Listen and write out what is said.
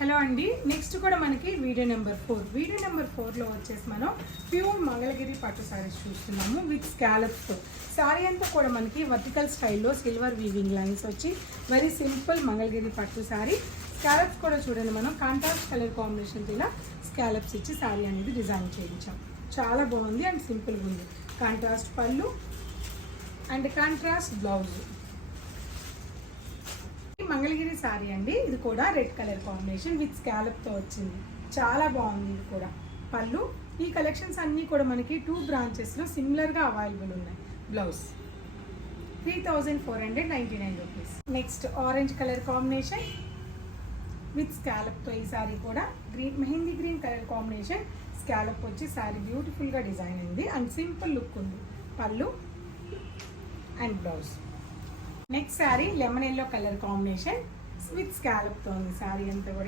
Hello అండి, next కూడా మనకి వీడియో నెంబర్ 4 లో వచ్చేసి మనం ప్యూర్ మంగళగిరి పట్టు సారీస్ చూస్తున్నాము విత్ స్కాలప్స్తో. సారీ అంతా కూడా మనకి వర్టికల్ స్టైల్లో సిల్వర్ వీవింగ్ లైన్స్ వచ్చి వెరీ సింపుల్ మంగళగిరి పట్టు సారీ. స్కాలప్స్ కూడా చూడండి, మనం కాంట్రాస్ట్ కలర్ కాంబినేషన్తో ఇలా స్కాలప్స్ ఇచ్చి సారీ అనేది డిజైన్ చేయించాం. చాలా బాగుంది అండ్ సింపుల్గా ఉంది. కాంట్రాస్ట్ పళ్ళు and contrast blouse. Mangalagiri sorry అండి, ఇది కూడా రెడ్ కలర్ కాంబినేషన్ విత్ స్కాలప్తో వచ్చింది. చాలా బాగుంది. ఇది కూడా పళ్ళు. ఈ కలెక్షన్స్ అన్నీ కూడా మనకి 2 బ్రాంచెస్లో సిమిలర్గా అవైలబుల్ ఉన్నాయి. Blouse 3499 rupees. Next orange colour combination with స్కాలప్తో ఈ సారీ కూడా mehndi green colour combination. Scallop వచ్చి సారీ బ్యూటిఫుల్గా డిజైన్ అయింది అండ్ సింపుల్ లుక్ ఉంది. పళ్ళు and blouse. Next sari lemon yellow colour combination with స్కాలప్తో ఉంది సారీ అంతా కూడా.